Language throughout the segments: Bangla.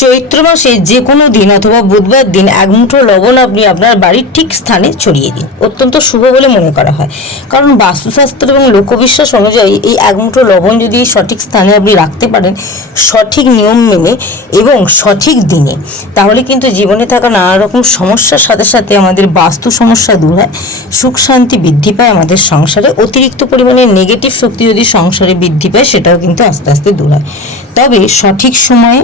চৈত্র মাসে যে কোনো দিন অথবা বুধবার দিন এক মুঠো লবণ আপনি আপনার বাড়ির ঠিক স্থানে ছড়িয়ে দিন, অত্যন্ত শুভ বলে মনে করা হয়। কারণ বাস্তুশাস্ত্র এবং লোকবিশ্বাস অনুযায়ী এই এক মুঠো লবণ যদি সঠিক স্থানে আপনি রাখতে পারেন সঠিক নিয়ম মেনে এবং সঠিক দিনে, তাহলে কিন্তু জীবনে থাকা নানা রকম সমস্যার সাথে সাথে আমাদের বাস্তু সমস্যা দূর হয়, সুখ শান্তি বৃদ্ধি পায় আমাদের সংসারে। অতিরিক্ত পরিমাণে নেগেটিভ শক্তি যদি সংসারে বৃদ্ধি পায় সেটাও কিন্তু আস্তে আস্তে দূর হয়। তবে সঠিক সময়ে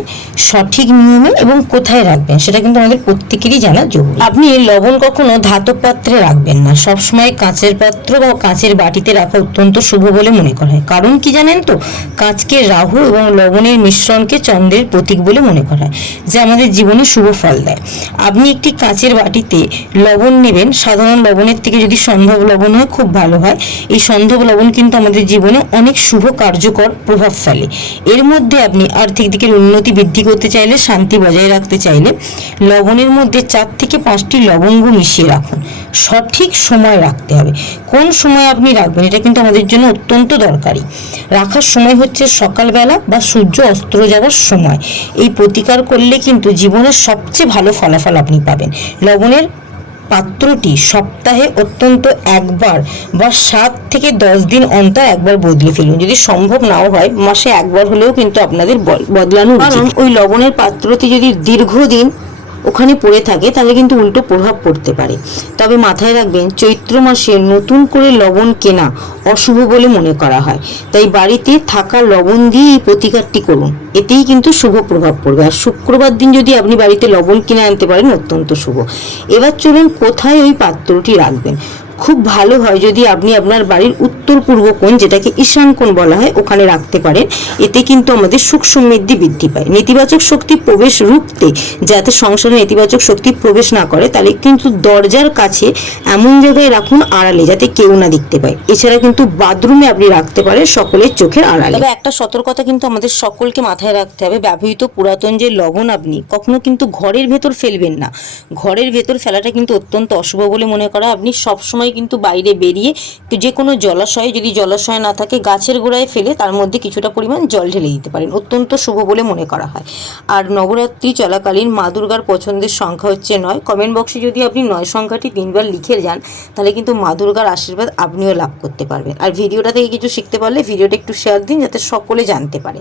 সঠিক নিয়মে এবং কোথায় রাখবেন সেটা কিন্তু আমাদের প্রত্যেকেরই জানা জরুরি। আপনি লবণ কখনো ধাতব পাত্রে রাখবেন না, সবসময় কাঁচের পাত্র বা কাঁচের বাটিতে রাখা অত্যন্ত শুভ বলে মনে করা হয়। কারণ কি জানেন তো, কাঁচকে রাহু এবং লবণের মিশ্রণকে চন্দ্রের প্রতীক বলে মনে করা হয়, যা আমাদের জীবনে শুভ ফল দেয়। আপনি একটি কাঁচের বাটিতে লবণ নেবেন, সাধারণ লবণের থেকে যদি সন্ধব লবণ হয় খুব ভালো হয়। এই সন্ধব লবণ কিন্তু আমাদের জীবনে অনেক শুভ কার্যকর প্রভাব ফেলে। এর মধ্যে আপনি আর্থিক দিকের উন্নতি বৃদ্ধি করতে চাইলে, শান্তি বজায় রাখতে চাইলে লবণের মধ্যে 4 থেকে 5টি লবঙ্গ মিশিয়ে রাখুন। সঠিক সময় রাখতে হবে। কোন সময় আপনি রাখবেন এটা কিন্তু আমাদের জন্য অত্যন্ত দরকারি। রাখার সময় হচ্ছে সকালবেলা বা সূর্য অস্ত যাওয়ার সময়। এই প্রতিকার করলে কিন্তু জীবনের সবচেয়ে ভালো ফলাফল আপনি পাবেন। লবণের পাত্রটি সপ্তাহে অত্যন্ত একবার বা 7 থেকে 10 দিন অন্তর একবার বদলে ফেলুন। যদি সম্ভব নাও হয় মাসে একবার হলেও কিন্তু আপনাদের বদলানো উচিত। কারণ ওই লবণের পাত্রটি যদি দীর্ঘদিন ওখানে পড়ে থাকে তাহলে কিন্তু উল্টো প্রভাব পড়তে পারে। তবে মাথায় রাখবেন, চৈত্র মাসে নতুন করে লবণ কেনা অশুভ বলে মনে করা হয়। তাই বাড়িতে থাকা লবণ দিয়ে এই প্রতিকারটি করুন, এতেই কিন্তু শুভ প্রভাব পড়বে। আর শুক্রবার দিন যদি আপনি বাড়িতে লবণ কিনে আনতে পারেন অত্যন্ত শুভ। এবার চলুন কোথায় ওই পাত্রটি রাখবেন। খুব ভালো হয় যদি আপনি আপনার বাড়ির উত্তর পূর্ব কোণ, যেটাকে ঈশান কোণ বলা হয়, ওখানে রাখতে পারেন। এতে কিন্তু আমাদের সুখ সমৃদ্ধি বৃদ্ধি পায়। নেতিবাচক শক্তি প্রবেশ রুখতে, যাতে সংসারে নেতিবাচক শক্তি প্রবেশ না করে, তাহলে কিন্তু দরজার কাছে এমন জায়গায় রাখুন আড়ালে, যাতে কেউ না দেখতে পায়। এছাড়া কিন্তু বাথরুমে আপনি রাখতে পারেন সকলের চোখের আড়ালে। তবে একটা সতর্কতা কিন্তু আমাদের সকলকে মাথায় রাখতে হবে, ব্যবহৃত পুরাতন যে লবণ আপনি কখনো কিন্তু ঘরের ভেতর ফেলবেন না। ঘরের ভেতর ফেলাটা কিন্তু অত্যন্ত অশুভ বলে মনে করা। আপনি সবসময় কিন্তু বাইরে বেরিয়ে যে কোনো জলাশয়ে, যদি জলাশয় না থাকে গাছের গোড়ায় ফেলে তার মধ্যে কিছুটা পরিমাণ জল ঢেলে দিতে পারেন, অত্যন্ত শুভ বলে মনে করা হয়। আর নবরাত্রি চলাকালীন মা দুর্গার পছন্দের সংখ্যা হচ্ছে 9। কমেন্ট বক্সে যদি আপনি 9 সংখ্যাটি 3বার লিখে যান তাহলে কিন্তু মা দুর্গার আশীর্বাদ আপনিও লাভ করতে পারবেন। আর ভিডিওটা থেকে কিছু শিখতে পারলে ভিডিওটা একটু শেয়ার দিন, যাতে সকলে জানতে পারে।